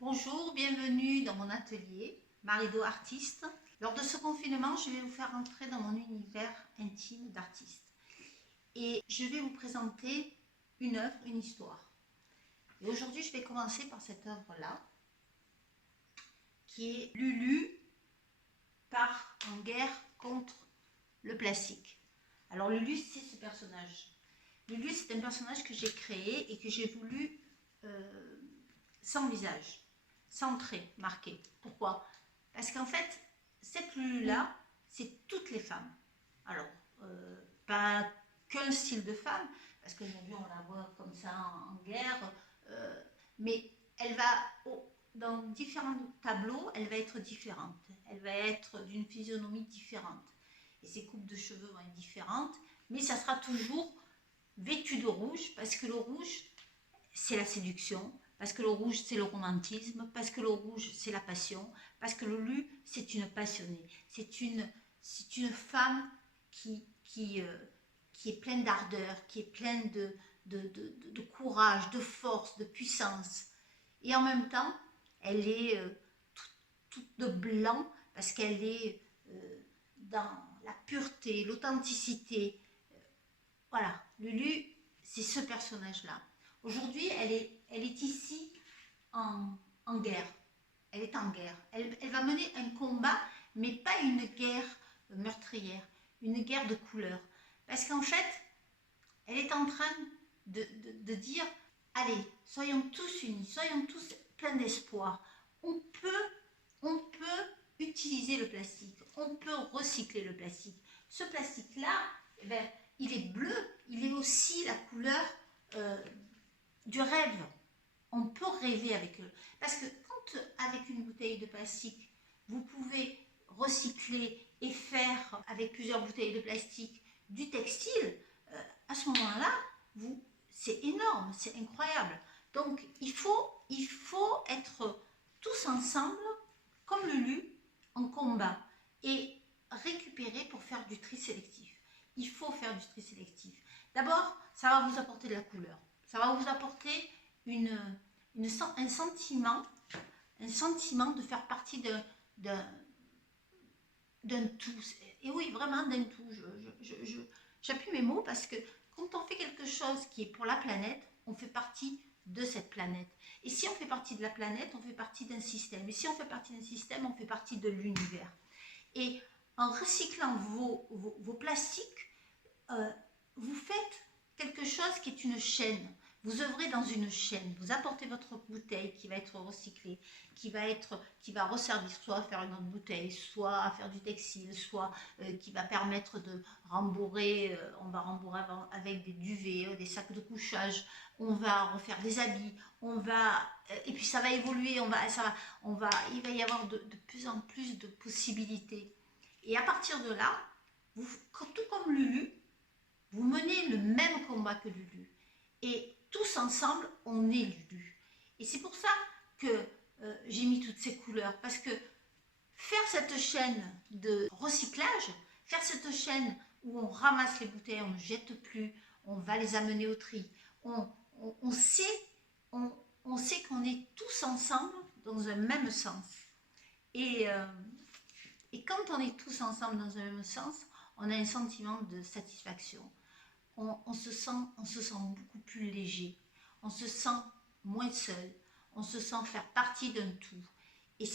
Bonjour, bienvenue dans mon atelier Marido Artiste. Lors de ce confinement, je vais vous faire entrer dans mon univers intime d'artiste. Et je vais vous présenter une œuvre, une histoire. Et aujourd'hui, je vais commencer par cette œuvre-là, qui est Lulu part en guerre contre le plastique. Alors Lulu, c'est ce personnage. Lulu, c'est un personnage que j'ai créé et que j'ai voulu sans visage, sans trait marqué. Pourquoi? Parce qu'en fait, cette Lulu-là, c'est toutes les femmes. Alors, pas qu'un style de femme, parce qu'aujourd'hui on la voit comme ça en guerre, mais elle va, dans différents tableaux, elle va être différente. Elle va être d'une physionomie différente. Et ses coupes de cheveux vont être différentes, mais ça sera toujours vêtue de rouge, parce que le rouge, c'est la séduction, parce que le rouge, c'est le romantisme, parce que le rouge, c'est la passion, parce que Lulu, c'est une passionnée. C'est une femme qui est pleine d'ardeur, qui est pleine de courage, de force, de puissance. Et en même temps, elle est toute de blanc, parce qu'elle est dans la pureté, l'authenticité. Voilà, Lulu, c'est ce personnage-là. Aujourd'hui, elle est ici en guerre. Elle est en guerre. Elle va mener un combat, mais pas une guerre meurtrière, une guerre de couleur. Parce qu'en fait, elle est en train de dire, allez, soyons tous unis, soyons tous pleins d'espoir. On peut utiliser le plastique, on peut recycler le plastique. Ce plastique-là, eh ben, il est bleu, il est aussi la couleur du rêve. On peut rêver avec eux. Parce que quand, avec une bouteille de plastique, vous pouvez recycler et faire, avec plusieurs bouteilles de plastique, du textile, à ce moment-là, c'est énorme, c'est incroyable. Donc, il faut être tous ensemble, comme Lulu, en combat, et récupérer pour faire du tri sélectif. Il faut faire du tri sélectif. D'abord, ça va vous apporter de la couleur. Ça va vous apporter un sentiment de faire partie d'un tout. Et oui, vraiment d'un tout. J'appuie mes mots parce que quand on fait quelque chose qui est pour la planète, on fait partie de cette planète. Et si on fait partie de la planète, on fait partie d'un système. Et si on fait partie d'un système, on fait partie de l'univers. Et en recyclant vos plastiques, vous faites quelque chose qui est une chaîne. Vous œuvrez dans une chaîne. Vous apportez votre bouteille qui va être recyclée, qui va resservir soit à faire une autre bouteille, soit à faire du textile, soit qui va permettre de rembourrer. On va rembourrer avec des duvets, des sacs de couchage. On va refaire des habits. Et puis ça va évoluer. Il va y avoir de plus en plus de possibilités. Et à partir de là, tout comme Lulu, vous menez le même combat que Lulu. Et tous ensemble, on est Lulu. Et c'est pour ça que j'ai mis toutes ces couleurs. Parce que faire cette chaîne de recyclage, faire cette chaîne où on ramasse les bouteilles, on ne jette plus, on va les amener au tri. On sait qu'on est tous ensemble dans un même sens. Et quand on est tous ensemble dans un même sens, on a un sentiment de satisfaction. On se sent beaucoup plus léger, on se sent moins seul, on se sent faire partie d'un tout. Et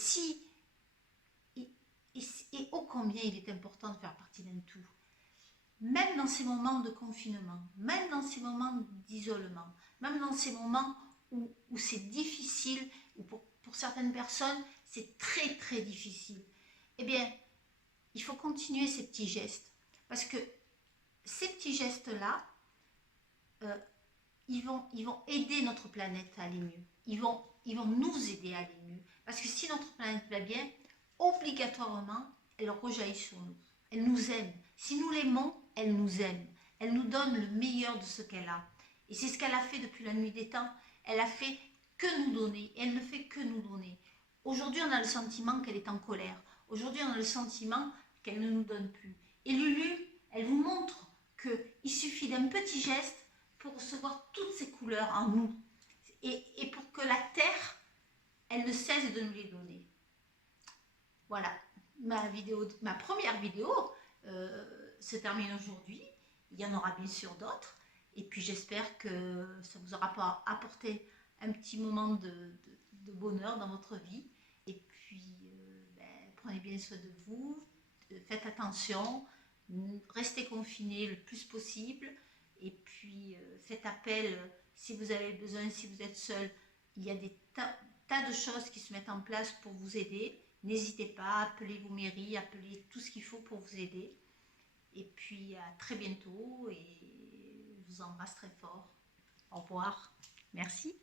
ô combien il est important de faire partie d'un tout. Même dans ces moments de confinement, même dans ces moments d'isolement, même dans ces moments où c'est difficile, ou pour certaines personnes, c'est très très difficile, eh bien, il faut continuer ces petits gestes. Parce que ces petits gestes-là, ils vont aider notre planète à aller mieux. Ils vont nous aider à aller mieux. Parce que si notre planète va bien, obligatoirement, elle rejaillit sur nous. Elle nous aime. Si nous l'aimons, elle nous aime. Elle nous donne le meilleur de ce qu'elle a. Et c'est ce qu'elle a fait depuis la nuit des temps. Elle a fait que nous donner. Elle ne fait que nous donner. Aujourd'hui, on a le sentiment qu'elle est en colère. Aujourd'hui, on a le sentiment qu'elle ne nous donne plus. Et Lulu, elle vous montre qu'il suffit d'un petit geste pour recevoir toutes ces couleurs en nous. Et pour que la terre, elle ne cesse de nous les donner. Voilà, ma première vidéo se termine aujourd'hui. Il y en aura bien sûr d'autres. Et puis j'espère que ça vous aura apporté un petit moment de bonheur dans votre vie. Et puis, prenez bien soin de vous, faites attention, restez confinés le plus possible. Et puis, faites appel si vous avez besoin, si vous êtes seul. Il y a des tas de choses qui se mettent en place pour vous aider. N'hésitez pas, appelez vos mairies, appelez tout ce qu'il faut pour vous aider. Et puis, à très bientôt et je vous embrasse très fort. Au revoir. Merci.